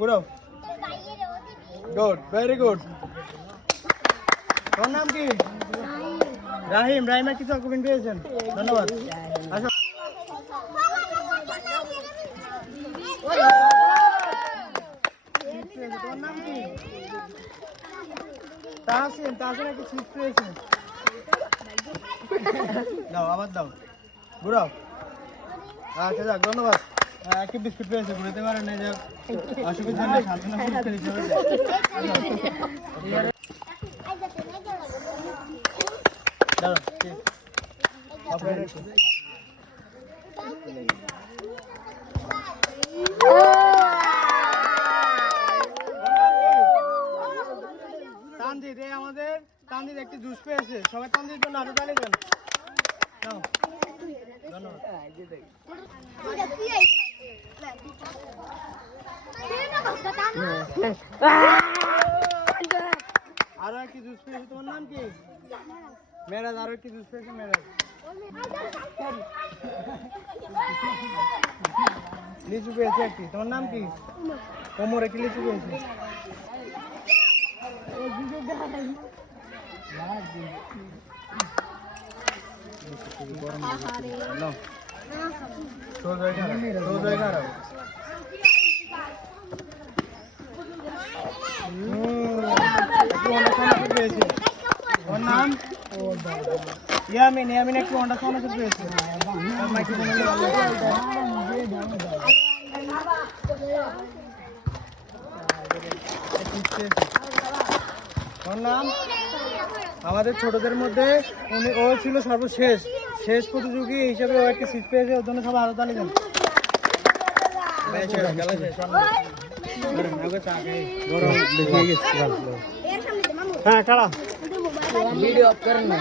ঘুরাও। Good, very good. তোর নাম কি? রাহিম। রাহিমা কিছু অকুপেন পেয়েছেন, ধন্যবাদ। আসো। তোমার নাম কি? তাহসিন। তাহসিন একটা ছিট পেয়েছে। দাও, আবার দাও, ঘুরাও। আচ্ছা যাক, ধন্যবাদ। একটি বিস্কুট পেয়েছে, ঘুরাতে পারেন না, যাক অসুবিধা নেই, সান্ত্বনা পুরস্কার হিসেবে দাঁড়াও, ঠিক। তানজিদ, এই আমাদের তানজিদ একটি জুস পেয়েছে, সবাই তানজিদের জন্য আরো তালি দেন। ধন্যবাদ। আরো একটি জুস পেয়েছে, তোমার নাম কি? মেরাজ। আরো একটি জুস পেয়েছে, মেরাজ। লিচু পেয়েছে একটি, তোমার নাম কি? কোমর। একটি লিচু পেয়েছে। ওর নাম ইয়ামিন। ইয়ামিন একটু অন্ডা খাওয়ানো শুরু পেয়েছে। ওর নাম আমাদের ছোটদের মধ্যে ও ছিল সর্বশেষ শেষ প্রতিযোগী হিসেবে ও একটি সিট পেয়েছে, ওর জন্য সবাই আরো তালি দেন। হ্যাঁ, খারাপ ভিডিও করেন না।